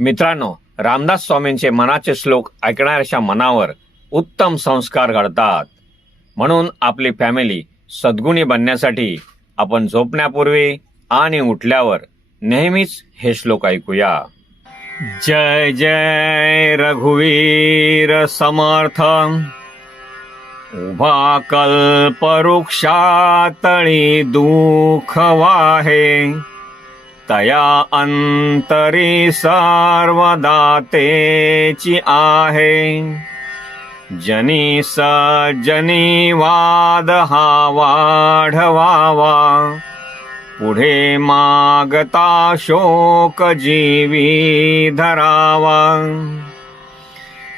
मित्रांनो, रामदास स्वामींचे मनाचे श्लोक ऐकणाऱ्याच्या मनावर उत्तम संस्कार घडतात. म्हणून आपली फॅमिली सद्गुणी बनण्यासाठी आपण झोपण्यापूर्वी आणि उठल्यावर नेहमीच हे श्लोक ऐकूया. जय जय रघुवीर समर्थ. उभा कल्पवृक्षातळी दुःख वाहे, तया अंतरी सर्वदा तेची आहे. जनी सज्जनी वाद हा वाढवावा, पुढे मागता शोक जीवी धरावा.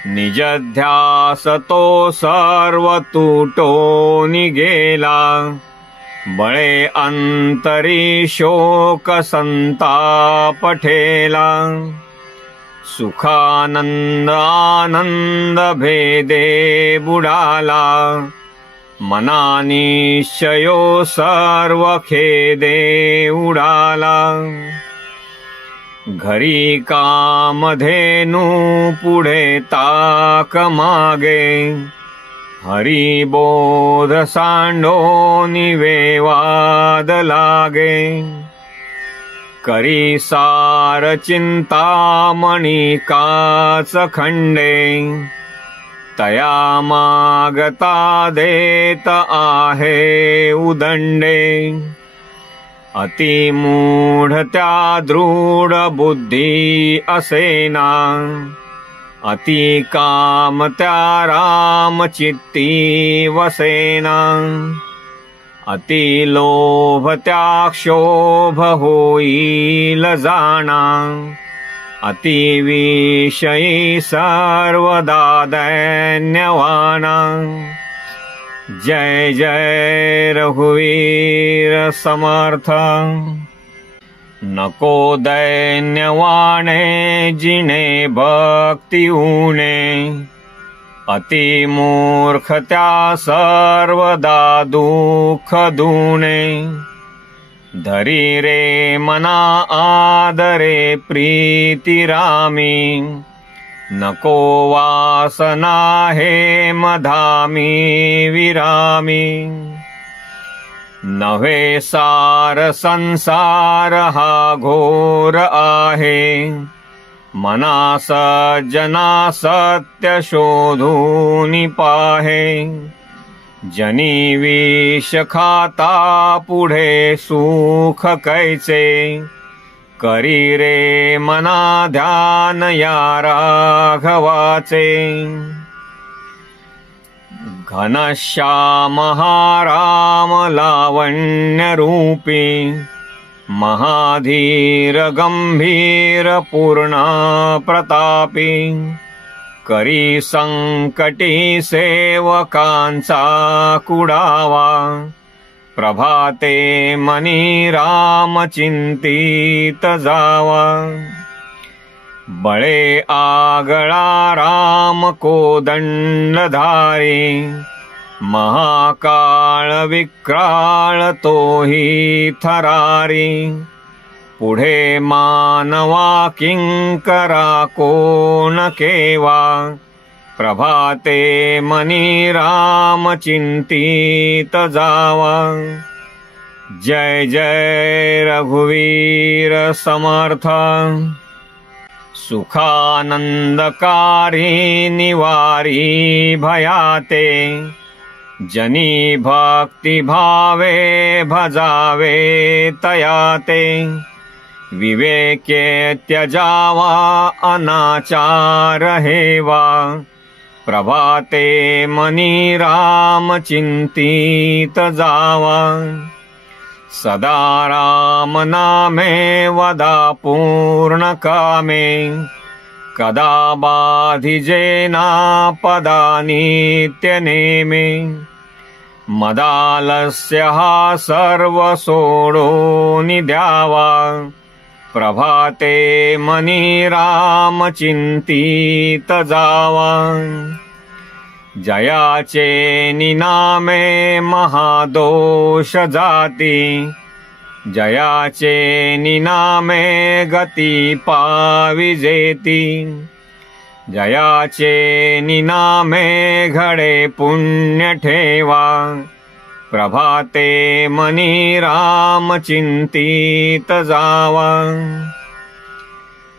निजध्यास तो सर्व तुटोन गेला, बळे अंतरी शोक संताप ठेला. सुखानंद आनंद भेदे बुडाला, मना निश्चयो सर्व खेदे उडाला. घरी कामधेनू पुढे ताक मागे, हरिबोध सांडोनी वेवाद लागे. करी सार चिंतामणी काच खंडे, तया मागता देत आहे उदंडे. अतिमूढ त्या दृढ बुद्धी असेना, अति काम त्या राम चित्ती वसेना. अति लोभ त्या क्षोभ होईल जाणा, अति विषयी सर्वदा दैन्यवाना. जय जय रघुवीर समर्थ. नको दैन्यवाणे जिने भक्ती ऊणे, अति मूर्ख त्या सर्वदा दुःख दुणे. धरी रे मना आदरे प्रीती रामी, नको वासना हे मधामी विरामी. नव्हे सार संसार हा घोर आहे, मना सज्जना सत्य शोधून पाहे. जनी विष खाता पुढे सुख कैचे, करी रे मना ध्यान या राघवाचे. घनश्याम हा राम लावण्य रूपी, महाधीर गंभीर पूर्ण प्रतापी. करी संकटी सेवकांचा कुडावा, प्रभाते मनी राम चिंतित जावा. बळे आगळा राम कोदंडधारी, महाकाळ विक्राळ तोही थरारी. पुढे मानवा किंकरा कोण केवा, प्रभाते मनी राम चिंतित जावा. जय जय रघुवीर समर्थ. सुखानंदकारी निवारी भयाते, जनी भक्ती भावे भजावे तयाते. विवेके त्यजावा अनाचार हेवा, प्रभाते मनी राम चिंतित जावा. सदा राम नामे वदा पूर्ण कामे, कदा बाधिजेना पदा नित्य नेमे. मदालस्य हा सर्व सोडून द्यावा, प्रभाते मनी राम चिंतित जावा. जयाचे निनामे महादोष जाती, जयाचे निनामे गती पाविजेती, जयाचे निनामे घडे पुण्य ठेवा, प्रभाते मनी राम चिंतित जावा.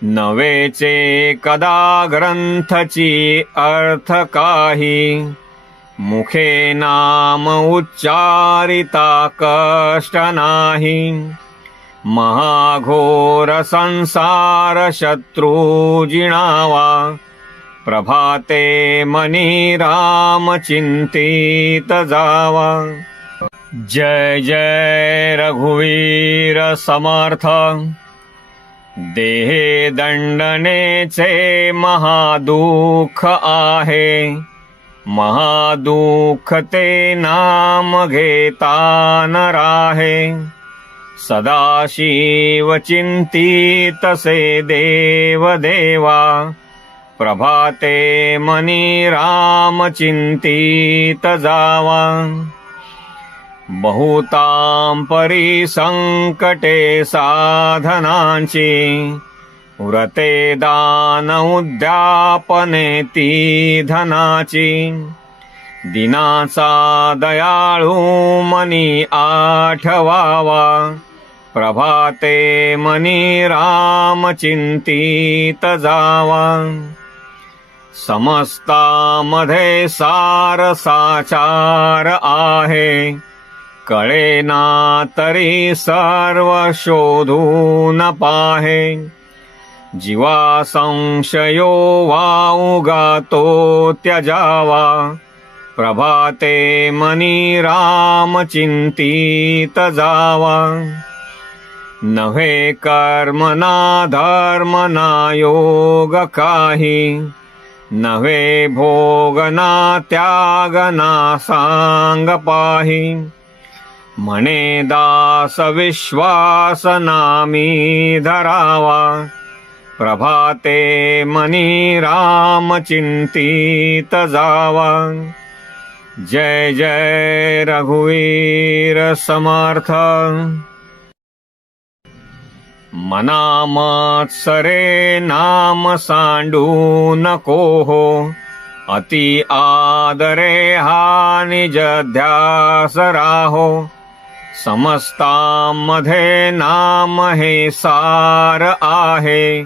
नवेचे कदा ग्रंथची अर्थ काही, मुखे नाम उच्चारिता कष्ट नाही. महाघोर संसार शत्रु जिणावा, प्रभाते मनी राम चिंतित जावा. जय जय रघुवीर समर्थ. देहे दंडनेचे महादुःख आहे, महादुःख ते नाम घेता न राहे. सदाशिव चिंतित से देव देवा, प्रभाते मनी राम चिंतित जावा. बहुतां परी संकटे साधनांची, व्रते दान उद्यापने ती धनाची. दिनाचा दयाळू मनी आठवावा, प्रभाते मनी राम चिंतित जावा. समस्तामध्ये सार साचार आहे, कळेना तरी सर्व शोधून पाहे. जीवा संशयो वाउगा तो त्यजावा, प्रभाते मनी राम चिंतित जावा. नव्हे कर्म ना धर्म ना योग काही, नव्हे भोग ना त्याग ना सांग पाही. म्हणे दास विश्वास नामी धरावा, प्रभाते मनी राम चिंतित जावा. जय जय रघुवीर समर्थ. मना मत्सरे नाम सांडू नको हो, अति आदरे हा निज ध्यास राहो. समस्तांमध्ये नाम हे सार आहे,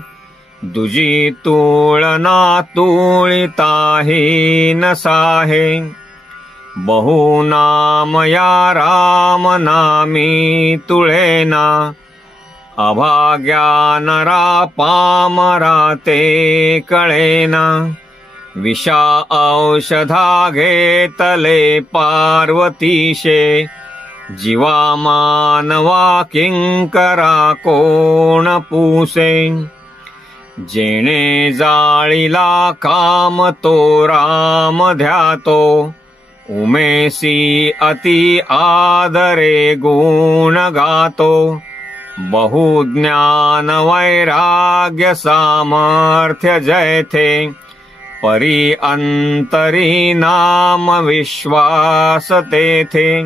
दुजी तुळना तुळिताही नसाहे. बहु नाम या राम नामी तुळेना, अभाग्या नरा पामरा ते कळेना. विषा औषधा घेतले पार्वतीशे, जीवा मानवा किंकरा कोण पुसे. जेणे जाळीला काम तो राम ध्यातो, उमेसी अति आदरे गुण गातो. बहुज्ञान वैराग्य सामर्थ्य जयथे, परी अंतरी नाम विश्वास तेथे.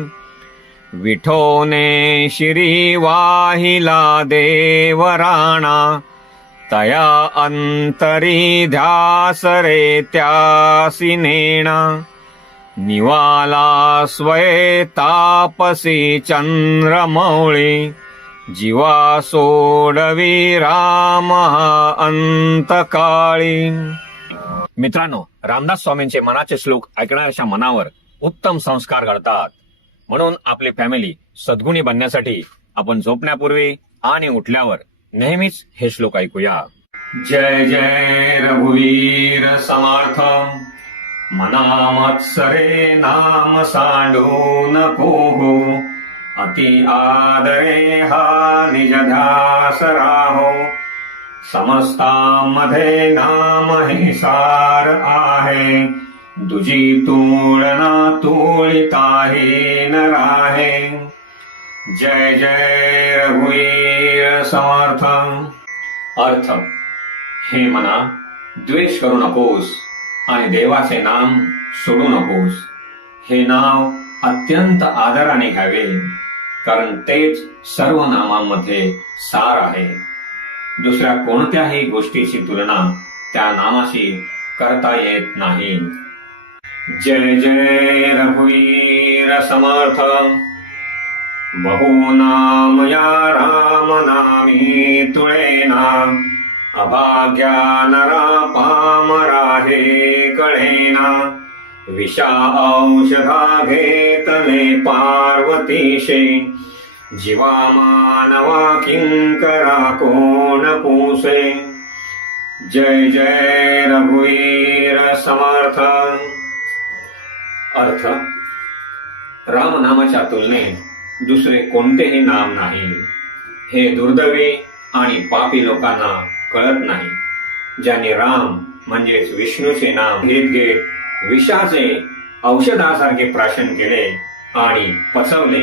विठोने शिरी वाहिला देव राणा, तया अंतरी ध्यास रे त्यासी नेणा. निवाला स्वये तापसी चंद्रमौळी, जीवा सोडवी राम अंतकाळी. मित्रांनो, रामदास स्वामींचे मनाचे श्लोक ऐकणाऱ्याच्या मनावर उत्तम संस्कार घडतात. म्हणून आपली फॅमिली सद्गुणी बनण्यासाठी आपण झोपण्यापूर्वी आणि उठल्यावर नेहमीच हे श्लोक ऐकूया. जय जय रघुवीर समर्थ. मना मत्सरे नाम सांडू नको हो, अति आदरे हा निज ध्यास राहो. समस्तांमध्ये नाम हे सार आहे, दुजी तुळना तुळिताही न राहे. जय जय रघुवीर समर्थ. अर्थ: हे मना, द्वेष करू नकोस आणि देवाचे नाम सोडू नकोस. हे नाव अत्यंत आदराने घ्यावे. कारण तेच सर्व नामांमध्ये सार आहे. दुसऱ्या कोणत्याही गोष्टीची तुलना त्या नामाशी करता येत नाही. जय जय रघुवीर समर्थ. बहु नाम या राम नामी तुळेना, अभाग्या नरा पामरा हे कळेना. विषा औषधा घेतले पार्वतीशे, जीवा मानवा किंकरा कोण पुसे. जय जय रघुवीर समर्थ. अर्थ, रामनामाच्या तुलनेत दुसरे कोणतेही नाम नाही. हे दुर्दैवी आणि पापी लोकांना कळत नाही, ज्यांनी राम म्हणजेच विष्णूचे नाम घेत घेत विषाचे औषधासारखे प्राशन केले आणि पचवले.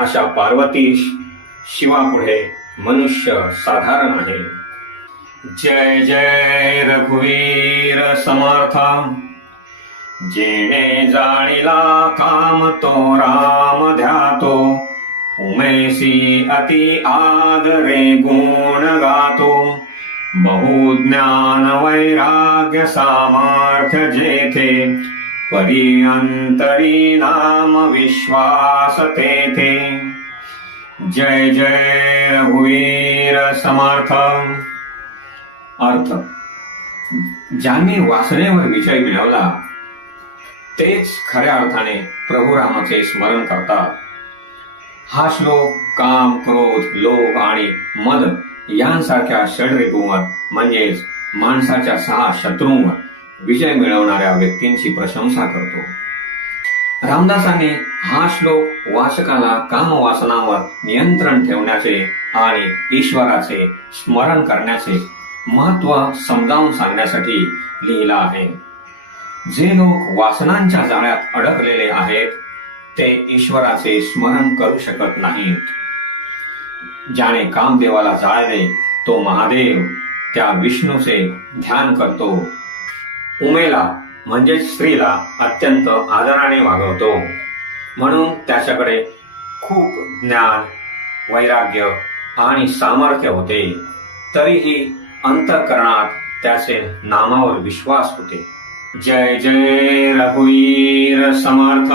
अशा पार्वती शिवापुढे मनुष्य साधारण आहे. जय जय रघुवीर समर्थ. जेणे जाणिला काम तो राम ध्यातो, उमेसी अति आदरे गुण गातो. बहु ज्ञान वैराग्य सामर्थ्य जेथे, परी अंतरी नाम विश्वास तेथे. जय जय रघुवीर समर्थ. अर्थ, ज्यांनी वासनेवर विजय मिळवला तेच खऱ्या अर्थाने प्रभू रामाचे स्मरण करतात. हा श्लोक काम, क्रोध, लोभ आणि मद यांसारख्या षड्रिपूंवर म्हणजेच माणसाच्या 6 शत्रूंवर विजय मिळवणाऱ्या व्यक्तींची प्रशंसा करतो. रामदासांनी हा श्लोक वाचकाला कामवासनांवर नियंत्रण ठेवण्याचे आणि ईश्वराचे स्मरण करण्याचे महत्त्व समजावून सांगण्यासाठी लिहिला आहे. जे लोक वासनांच्या जाळ्यात अडकलेले आहेत ते ईश्वराचे स्मरण करू शकत नाहीत. ज्याने कामदेवाला जाळले तो महादेव त्या विष्णूचे ध्यान करतो. उमेला म्हणजेच स्त्रीला अत्यंत आदराने वागवतो, म्हणून त्याच्याकडे खूप ज्ञान, वैराग्य आणि सामर्थ्य होते. तरीही अंतःकरणात त्याचे नामावर विश्वास होते. जय जय रघुवीर समर्थ.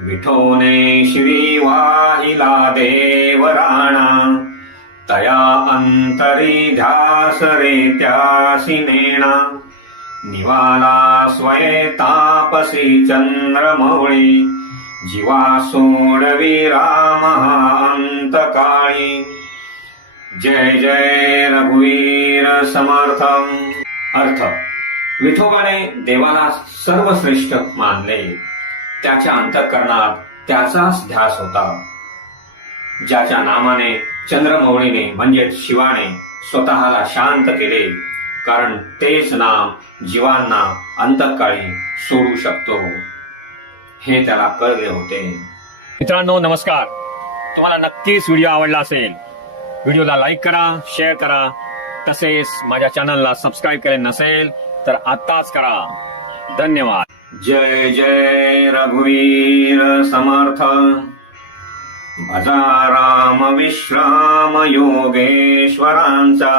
विठोने श्री वाहिला देव राणा, तया अंतरी ध्यास रे त्यासी नेणा. निवाला स्वये तापसी चंद्रमौळी, जीवा सोडवी राम अंतकाळी. जय जय रघुवीर समर्थ. अर्थ, विठोबाने देवाला सर्वश्रेष्ठ मानले. त्याच्या अंतःकरणात त्याचाच ध्यास होता. ज्याच्या नामाने चंद्रमौळीने म्हणजेच शिवाने स्वतःला शांत केले, कारण तेच नाम जीवांना अंतकाळी सोडू शकतो हे त्याला कळले होते. मित्रांनो नमस्कार. तुम्हाला नक्कीच व्हिडिओ आवडला असेल. व्हिडिओला लाईक करा, शेअर करा. तसेच माझ्या चॅनलला सबस्क्राईब केले नसेल तर आत्ताच करा. धन्यवाद. जय जय रघुवीर समर्थ. भजा राम विश्राम योगेश्वरांचा,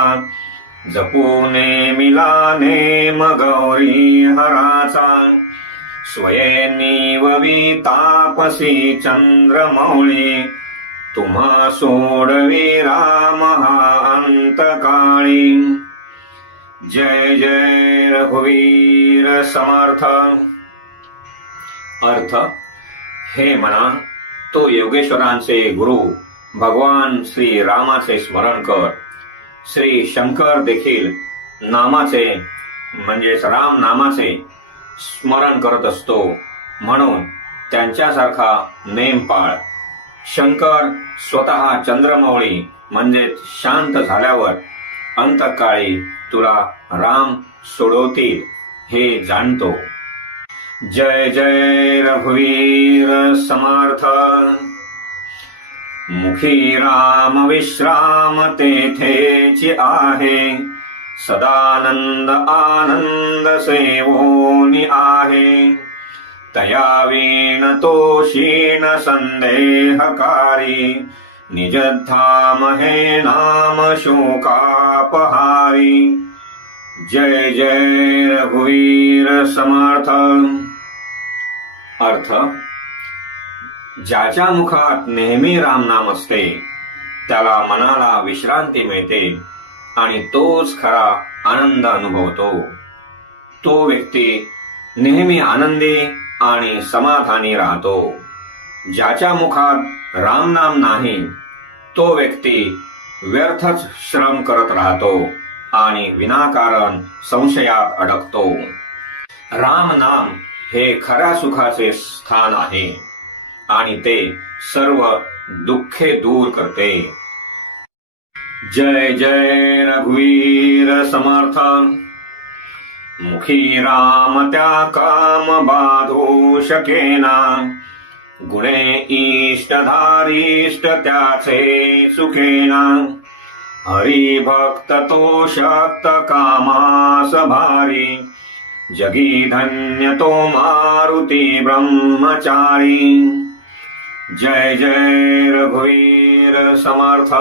जपूने मिलाने गौरी हराचा. स्वये निववी तापसी चंद्रमौळी, तुम्हा सोडवी राम अंतकाळी. जय जय रघुवीर समर्थ. अर्थ, हे मना, तो योगेश्वरांचे गुरु भगवान श्री रामाचे स्मरण कर. श्री शंकर देखील नामाचे म्हणजेच राम नामाचे स्मरण करत असतो, म्हणून त्यांच्यासारखा नेम पाळ. शंकर स्वतः चंद्रमौळी म्हणजे शांत झाल्यावर अंतकाळी तुला राम सोडवतील हे जाणतो. जय जय रघुवीर समर्थ. मुखी राम विश्राम तेथेची आहे, सदानंद आनंद सेवोनी आहे. तया वीण तोषीण संदेहकारी निजधाम हे नाम शोकापहारी। जय जय रघुवीर समर्थ। अर्थ, ज्याच्या मुखात नेहमी रामनाम असते त्याला मनाला विश्रांती मिळते आणि तोच खरा आनंद अनुभवतो। तो व्यक्ती नेहमी आनंदी आणि समाधानी राहतो। ज्याच्या मुखात रामनाम नाही तो व्यक्ती व्यर्थच श्रम करत राहतो आणि विनाकारण संशयात अडकतो। रामनाम हे खऱ्या सुखाचे स्थान आहे आणि ते सर्व दुःखे दूर करते। जय जय रघुवीर समर्थ। मुखी राम त्या काम बाधू शकेना, गुणे इष्टधारिष्ट त्याचे सुखेना। हरी भक्त तो शक्त कामास भारी, जगी धन्य तो मारुती ब्रह्मचारी। जय जय रघुवीर समर्थ।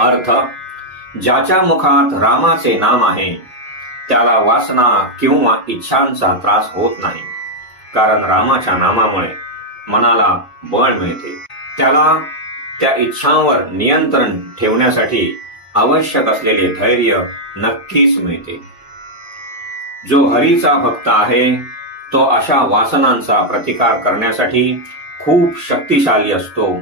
अर्थ, ज्याच्या मुखात रामाचे नाम आहे त्याला वासना किंवा इच्छांचा त्रास होत नाही, कारण रामाच्या नामामुळे मनाला बळ मिळते। त्याला त्या इच्छांवर नियंत्रण ठेवण्यासाठी आवश्यक असलेले धैर्य नक्कीच मिळते। जो हरीचा भक्त आहे तो अशा वासनांचा प्रतिकार करण्यासाठी खूप शक्तिशाली असतो।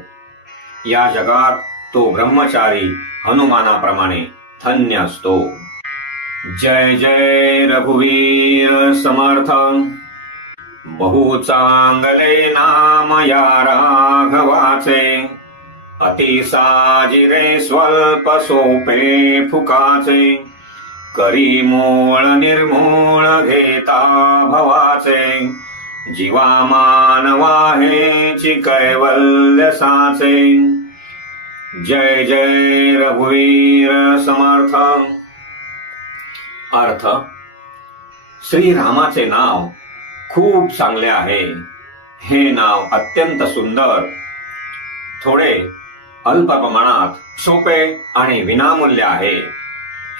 या जगात तो ब्रह्मचारी हनुमानाप्रमाणे धन्य असतो। जय जय रघुवीर समर्थ। बहु चांगले नाम या राघवाचे, अति साजिरे स्वल्प सोपे फुकाचे। करी मूळ निर्मूळ घेता भवाचे, जीवा मानवा हेची कैवल्य साचे। जय जय रघुवीर समर्थ। अर्थ, श्रीरामाचे नाव खूप चांगले आहे। हे नाव अत्यंत सुंदर, थोडे अल्प प्रमाणात, सोपे आणि विनामूल्य आहे।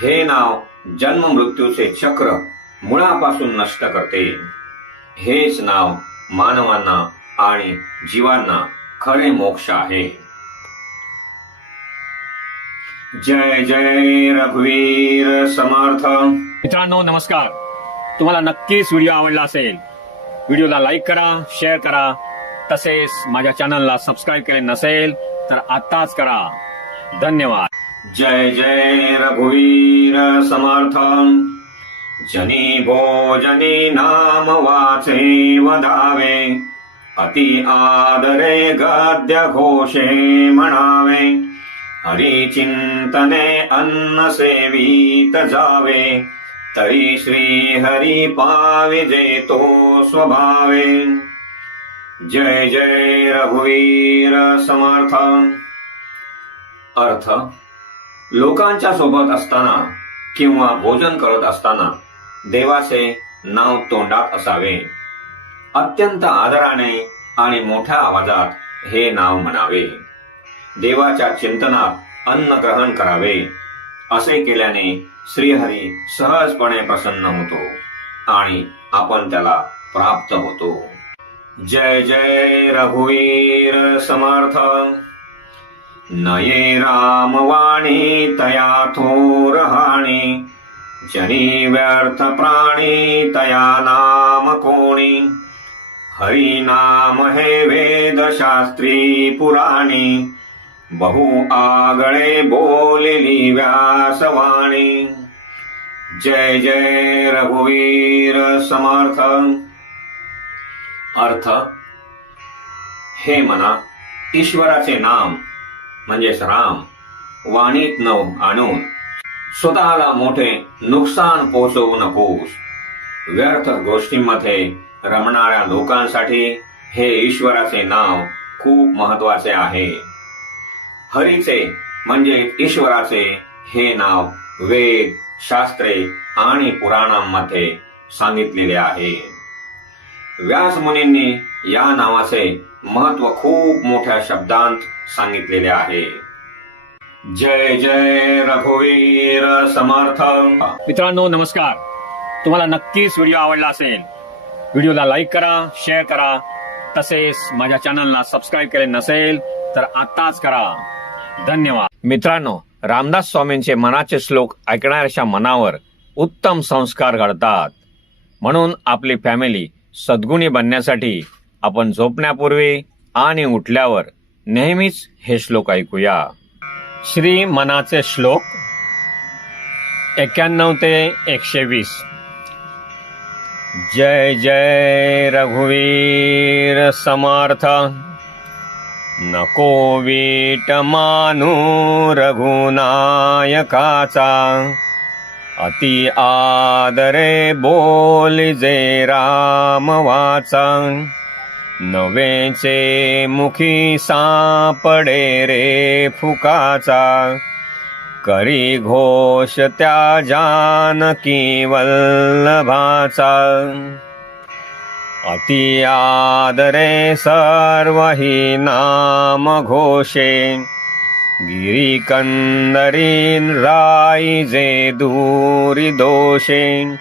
हे नाव जन्म मृत्यूचे चक्र मुळापासून नष्ट करते। हेच नाव मानवांना आणि जीवांना खरे मोक्ष आहे। जय जय रघुवीर समर्थ। मित्रांनो नमस्कार। तुम्हाला नक्कीच व्हिडिओ आवडला असेल, व्हिडिओला लाईक करा, शेअर करा, तसेच माझ्या चॅनलला सबस्क्राईब केले नसेल तर आताच करा। धन्यवाद। जय जय रघुवीर समर्थ। जनी भोजनी नाम वाचे वदावे, अति आदरे गद्य घोषे म्हणावे। हरी चिंतने अन्न सेवित जावे, तरी श्री हरी पाविजे तो स्वभावे। जय जय रघुवीर समर्थ। अर्थ, लोकांच्या सोबत असताना किंवा भोजन करत असताना देवाचे नाव तोंडात असावे। अत्यंत आदराने आणि मोठ्या आवाजात हे नाव म्हणावे। देवाच्या चिंतनात अन्न ग्रहण करावे। असे केल्याने श्रीहरी सहजपणे प्रसन्न होतो आणि आपण त्याला प्राप्त होतो। जय जय रघुवीर समर्थ। नये राम वाणी तया थोर हाणी, जनी व्यर्थ प्राणी तया नाम कोणी। हरी नाम हे वेद शास्त्री पुराणी, बहु आगळे बोलिली व्यासवाणी। जय जय रघुवीर समर्थ। अर्थ, हे मना, ईश्वराचे नाम म्हणजेच राम वाणीत न आणून स्वतःला मोठे नुकसान पोचवू नकोस। व्यर्थ गोष्टींमध्ये रमणाऱ्या लोकांसाठी हे ईश्वराचे नाव खूप महत्वाचे आहे। हरीचे म्हणजे ईश्वराचे हे नाव वेद, शास्त्रे आणि पुराणांमध्ये सांगितलेले आहे। व्यास मुनींनी या नावाचे महत्व खूप मोठ्या शब्दांत सांगितलेले आहे. जय जय रघुवीर समर्थ. मित्रांनो नमस्कार. तुम्हाला नक्कीच व्हिडिओ आवडला असेल. व्हिडिओला लाईक करा, शेअर करा, तसेच माझ्या चॅनलला सबस्क्राईब केले नसेल तर आताच करा. धन्यवाद. मित्रांनो, रामदास स्वामींचे मनाचे श्लोक ऐकणाऱ्याच्या मनावर उत्तम संस्कार घडतात. म्हणून आपली फॅमिली सद्गुणी बनण्यासाठी आपण झोपण्यापूर्वी आणि उठल्यावर नेहमीच हे श्लोक ऐकूया. श्री मनाचे श्लोक 91 ते 120. जय जय रघुवीर समर्थ. नको वीट मानू रघुनायकाचा, अति आदरे बोलिजे राम वाचा. नवेचे मुखी सापडे रे फुकाचा, करी घोष त्या जानकी वल्लभाचा. अति आदरे सर्वही नाम घोषे, गिरी कंदरी राईजे दूरी दोषे.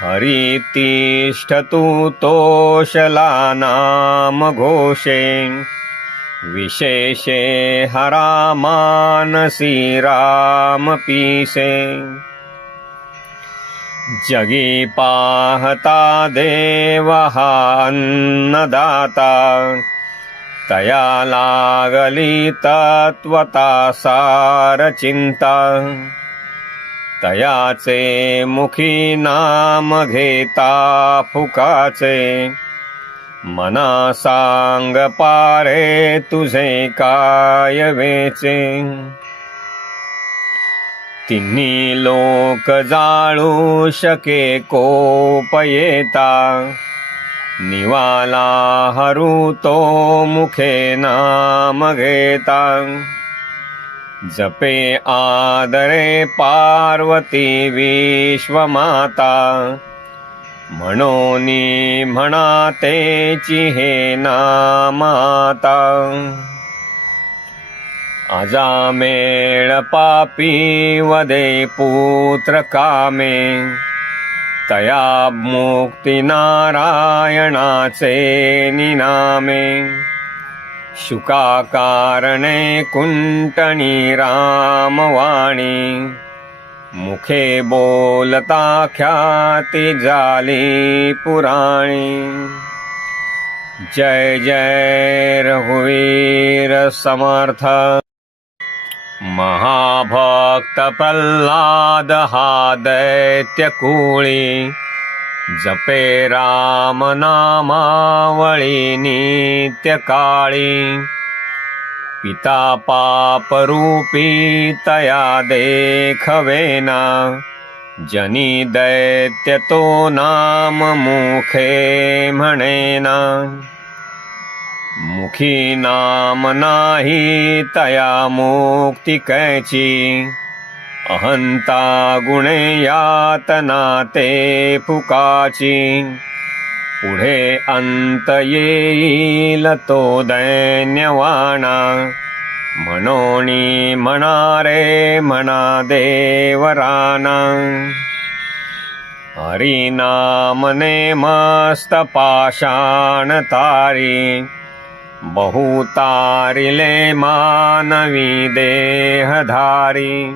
हरी तिष्ठतु तोषला नाम घोषे, विशेषे हरा मानसी राम पीसे. जगी पाहता देव हा अन्नदाता, तया लागली तत्वता सार चिंता. तयाचे मुखी नाम घेता फुकाचे, मना सांग पारे तुझे काय वेचे. तिन्ही लोक जाळू शके कोप येता, निवाला हरू तो मुखे नाम घेता. जपे आदरे पार्वती विश्वमाता, म्हणोनी म्हणा तेची हे नामाता. अजामेळ पापी वदे पुत्र कामे, तया मुक्ती नारायणाचे निनामे. शुका कारणे कुंटणी रामवाणी, मुखे बोलता ख्याती झाली पुराणी. जय जय रघुवीर समर्थ. महाभक्त प्रल्हाद हा दैत्य कुळी, जपे राम नामावळी नित्य काळी. पिता पाप रूपी तया देखवेना, जनी दैत्य तो नाम मुखे म्हणेना. मुखी नाम नाही तया मुक्ती कैची, अहंता गुणे यातना ते फुकाची. पुढे अंत येईल तो दैन्यवाणा, म्हणोनी म्हणा रे म्हणा देवराना. हरिनामने मस्त पाषाण तारी, बहुतारिले मानवी देहधारी.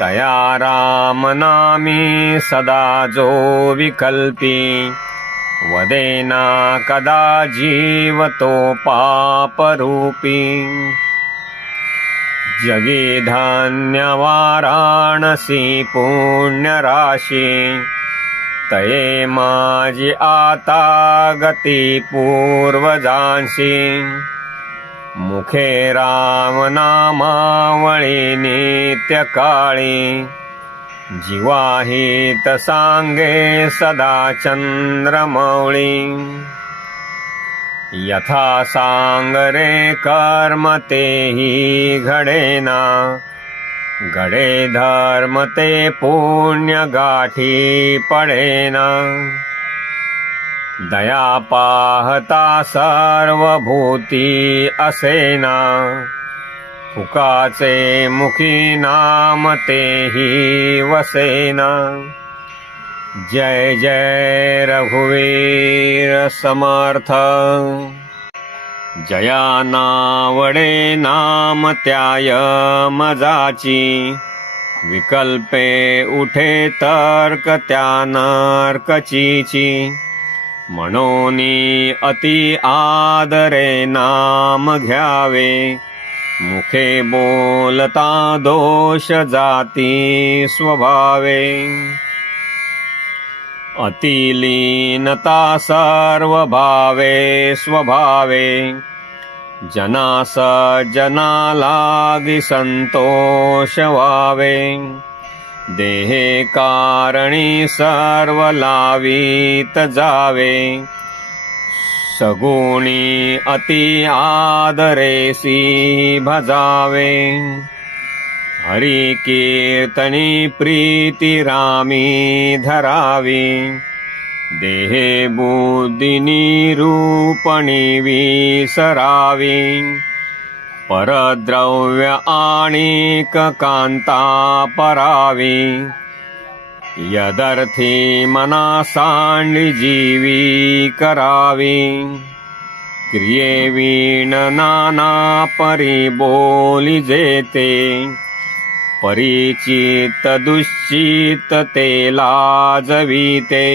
तया राम नामी सदा जो विकल्पी, वदेना कदा जीव तो पापरूपी. जगी धान्य वाराणसी पुण्यराशी, तये माझी आता गती पूर्वजांशी. मुखे राम नामावळी नित्य काळी, जीवाहित सांगे सदा चंद्रमौळी. यथा सांग रे कर्म तेही घडेना, घडे धर्म ते पुण्य गाठी पडेना. दया पाहता सर्वभूती असेना, फुकाचे मुखी नाम तेही वसेना। जय जय रघुवीर समर्थ। जया नावडे नाम त्याय मजाची, विकल्पे उठे तर्क त्या नर्कचीची। म्हणोनी अति आदरे नाम घ्यावे, मुखे बोलता दोष जाती स्वभावे। अतिलीनता सर्व भावे स्वभावे, जना सज्जना लागी संतोष व्हावे। देहे कारणी सर्व लावीत जावे, सगुणी अति आदरेसी भजावे। हरि कीर्तनी प्रीती रामी धरावी, देहे बुद्धिनी रूपणी विसरावी। परद्रव्य आणिक कांता परावी, यदर्थी मना सांडी जीवी करावी। क्रियेवीण नाना परी बोली जेते, परिचित दुश्चित ते लाजविते।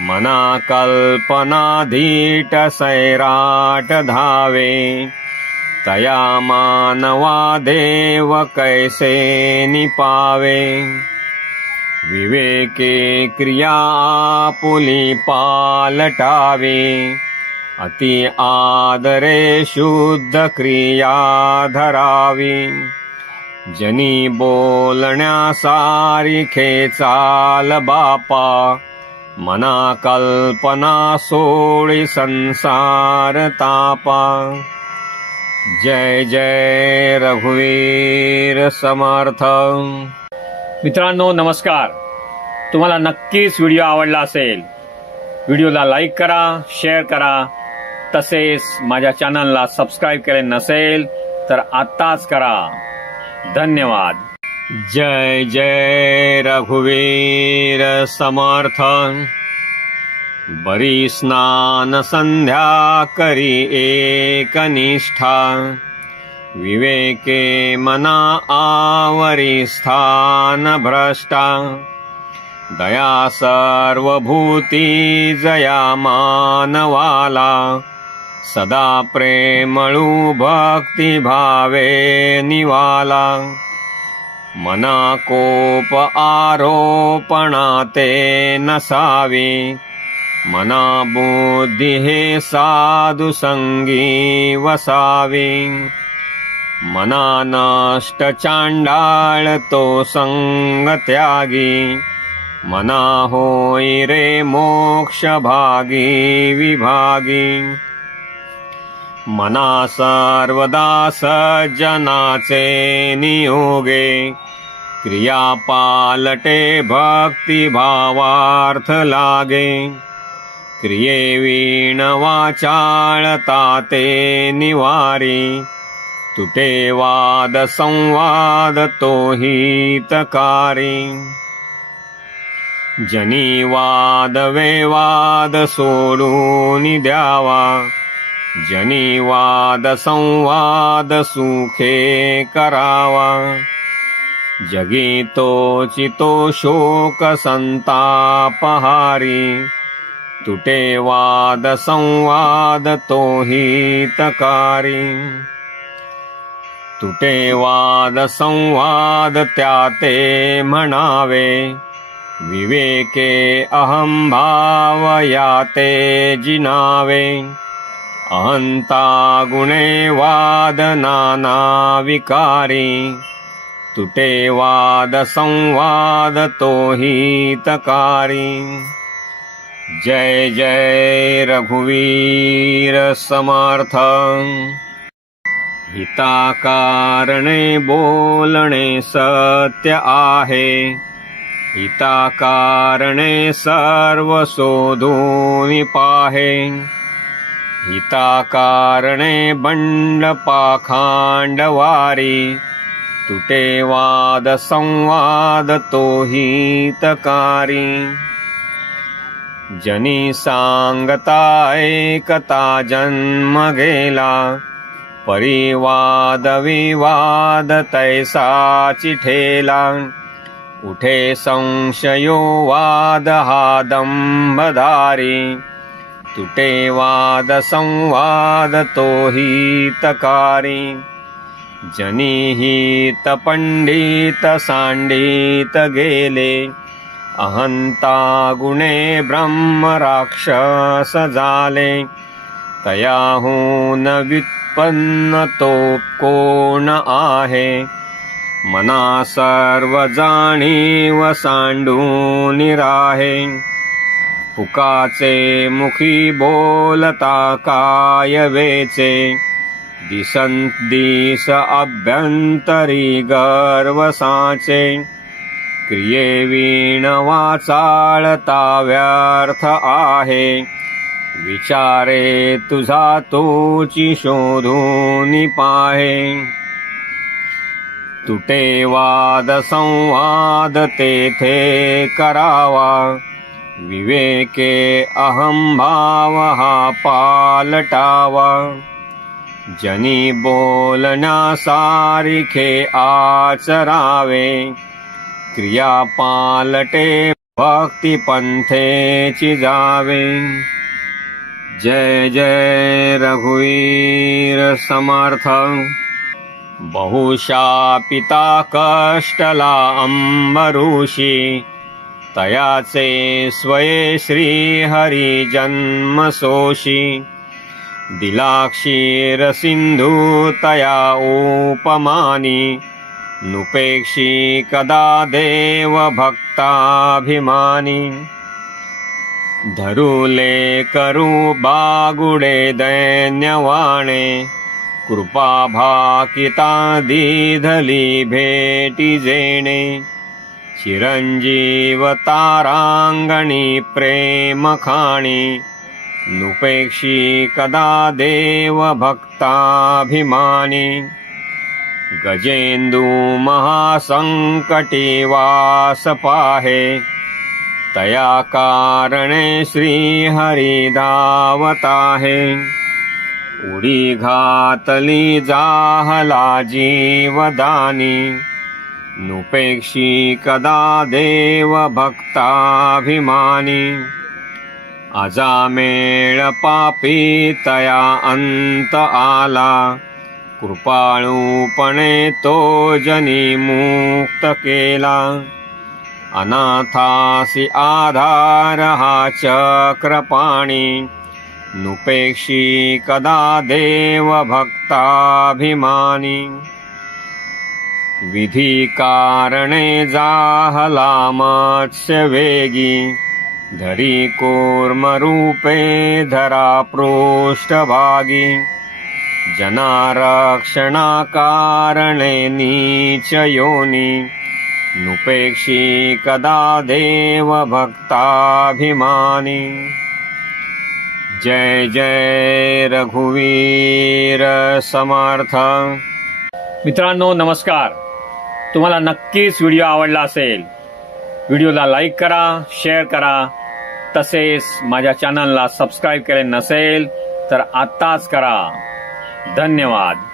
मना कल्पना धीट सैराट धावे, तया मानवा देव कैसे निपावे। विवेके क्रिया आपुली पालटावे, अति आदरे शुद्ध क्रिया धरावी। जनी बोलण्या सारिखे चाल बापा, मना कल्पना सोडी संसार तापा। जय जय रघुवीर समर्थ। मित्रांनो नमस्कार, तुम्हाला नक्कीच व्हिडिओ आवडला असेल। व्हिडिओला लाईक करा, शेअर करा, तसेच माझ्या चॅनलला सबस्क्राईब केले नसेल तर आत्ताच करा। धन्यवाद। जय जय रघुवीर समर्थ। बरी स्नान संध्या करी एकनिष्ठा, विवेके मना आवरी स्थान भ्रष्टा। दया सर्वभूती जया मानवाला, सदा प्रेमळू भक्ती भावे निवाला। मना कोप आरोपणा ते नसावी, मना बुद्धी हे साधु संगी वसावी। मना नष्ट चांडाळ तो संग त्यागी, मना होई रे मोक्ष भागी विभागी। मना सर्वदा सज्जनाचे नियोगे, क्रिया पालटे भक्ती भावार्थ लागे। क्रियेवीण वाचाळता ते निवारी, तुटे वाद संवाद तो हितकारी। जनी वाद वेवाद सोडून द्यावा, जनी वाद संवाद सुखे करावा। जगी तोची तो शोक संतापहारी, तुटे वाद संवाद तो हितकारी। तुटे वाद संवाद त्याते म्हणावे, विवेके अहंभाव याते जिनावे। अहंता गुणे वाद नाना विकारी, तुटे वाद संवाद तो हितकारी। जय जय रघुवीर समर्थ। हिताकारणे बोलणे सत्य आहे, हिता कारणे सर्व शोधून पाहे, हिता कारणे बंड पाखांड वारी, तुटे वाद संवाद तो हितकारी, जनी सांगता ऐकता जन्म गेला, परिवाद विवाद तैसा चिठेला, उठे संशयो वाद हा दंभधारी, तुटे वाद संवाद तो हितकारी, जनी हित पंडित सांडित गेले, अहंता गुणे ब्रह्म राक्षस झाले, तयाहून व्युत्पन्न तो कोण आहे, मना सर्व जाणीव सांडून राहे, फुकाचे मुखी बोलता काय वेचे, दिस अभ्यंतरी गर्व साचे, क्रियेवीण वाचाळता व्यर्थ आहे, विचारे तुझा तोची शोधून पाहे, तुटे वाद संवाद तेथे करावा, विवेके अहंभाव हा पालटावा, जनी बोलण्यासारिखे आचरावे, क्रिया पालटे भक्ती पंथेची जावे। जय जय रघुवीर समर्थ। बहुशापिता कष्टला अंबऋषी, तयाचे स्वये श्रीहरी जन्म सोशी, दिला क्षीर सिंधू तया उपमानी, नुपेक्षी कदा देव भक्ताभिमानी, धरुले करू बागुडे दैन्यवाणे, कृपा भाकिता दीधली भेटी जेणे, चिरंजीव तारांगणी प्रेम खाणी, नुपेक्षी कदा देव भक्ताभिमानी, गजेंदू महासंकटी वास पाहे, तया कारणे श्रीहरी धावत आहे, उडी घातली जाहला जीवदानी, नुपेक्षी कदा देव भक्ताभिमानी, अजामेळ पापी तया अंत आला, कृपाळूपणे तो जनी मुक्त केला, अनाथासी आधार हा चक्रपाणी, नुपेक्षी कदा देव भक्ताभिमानी, विधी कारणे जाहला मत्स्य वेगी, धरी कूर्म रूपे धरा पृष्ठभागी, जनारक्षणा कारणे नीच योनी, नुपेक्षी कदा देव भक्ताभिमानी। जय जय रघुवीर समर्थ। मित्रांनो नमस्कार। तुम्हाला नक्कीच व्हिडिओ आवडला असेल, व्हिडिओला लाईक करा, शेअर करा, तसेच माझ्या चॅनलला सबस्क्राईब केले नसेल तर आत्ताच करा। धन्यवाद।